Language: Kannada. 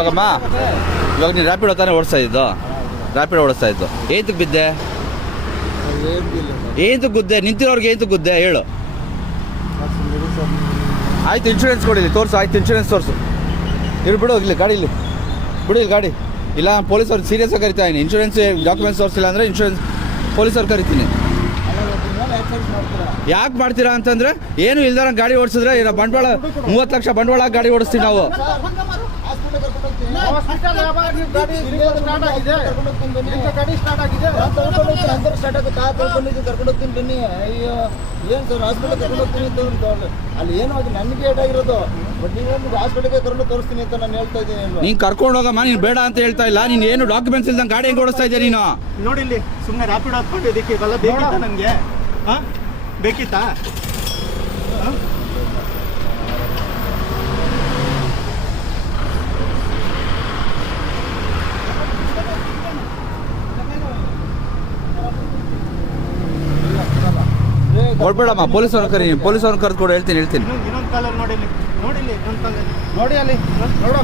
ಇವಾಗಮ್ಮ ಇವಾಗ ನೀನು ರ್ಯಾಪಿಡೋ ತಾನೇ ಓಡಿಸ್ತಾ ಇದ್ದು, ರ್ಯಾಪಿಡೋ ಓಡಿಸ್ತಾ ಇದ್ದು. ಏಂತಕ್ಕೆ ಬಿದ್ದೆ? ಏಂತಕ್ಕೆ ಗುದ್ದೆ? ನಿಂತಿರೋರ್ಗೆ ಏಂತಕ್ಕೆ ಗುದ್ದೆ ಹೇಳು? ಆಯ್ತು, ಇನ್ಶೂರೆನ್ಸ್ ಕೊಡಿಲಿ, ತೋರಿಸು. ಆಯ್ತು, ಇನ್ಶೂರೆನ್ಸ್ ತೋರಿಸು. ಇಲ್ಲಿ ಬಿಡು, ಇಲ್ಲಿ ಗಾಡಿ, ಇಲ್ಲಿ ಬಿಡು, ಇಲ್ಲಿ ಗಾಡಿ. ಇಲ್ಲ ಪೊಲೀಸವ್ರು ಸೀರಿಯಸ್ ಆಗಿ ಕರಿತಾ ಇದ್ದೀನಿ. ಇನ್ಶೂರೆನ್ಸ್ ಡಾಕ್ಯುಮೆಂಟ್ಸ್ ತೋರಿಸಿಲ್ಲ ಅಂದರೆ ಇನ್ಶೂರೆನ್ಸ್ ಪೊಲೀಸವ್ರು ಕರಿತೀನಿ. ಯಾಕೆ ಮಾಡ್ತೀರಾ ಅಂತಂದರೆ, ಏನು ಇಲ್ದಾರ ಗಾಡಿ ಓಡಿಸಿದ್ರೆ ಬಂಡವಾಳ 30 ಲಕ್ಷ ಬಂಡವಾಳ ಗಾಡಿ ಓಡಿಸ್ತೀವಿ ನಾವು. ಅಲ್ಲಿ ಏನು ಅದು ನನಗೆ ಏಟಾಗಿರೋದು, ಬಟ್ ನೀವು ಹಾಸ್ಪಿಟಲ್ಗೆ ಕರ್ಕೊಂಡು ತೋರಿಸ್ತೀನಿ ಅಂತ ನಾನು ಹೇಳ್ತಾ ಇದ್ದೀನಿ. ನೀನು ಕರ್ಕೊಂಡು ಹೋಗಮ್ಮ, ನೀನು ಬೇಡ ಅಂತ ಹೇಳ್ತಾ ಇಲ್ಲ. ನೀನು ಏನು ಡಾಕ್ಯುಮೆಂಟ್ಸ್ ಇಲ್ದಂಗೆ ಗಾಡಿ ಹೆಂಗೆ ಓಡಿಸ್ತಾ ಇದ್ದೀಯ ನೀನು? ನೋಡಿ ಇಲ್ಲಿ ಸುಮ್ಮನೆ ರ್ಯಾಪಿಡ್ ಹಾಕ್ಕೊಂಡು ಇದಕ್ಕೆ ಇವೆಲ್ಲ ಬೇಕಿತ್ತಾ ನನಗೆ? ಹಾಂ ಬೇಕಿತ್ತಾ? ಕೊಡ್ಬೇಡಮ್ಮ, ಪೊಲೀಸವ್ರನ್ನ ಕರಿ. ಪೊಲೀಸವ್ರನ್ನ ಕರೆದು ಕೊಡು, ಹೇಳ್ತೀನಿ. ಇನ್ನೊಂದು ಕಾಲಲ್ಲಿ ನೋಡಿ, ಇನ್ನೊಂದು ಕಾಲಲ್ಲಿ ನೋಡಿ ಅಲ್ಲಿ, ನೋಡಿ ಅಲ್ಲಿ ನೋಡು.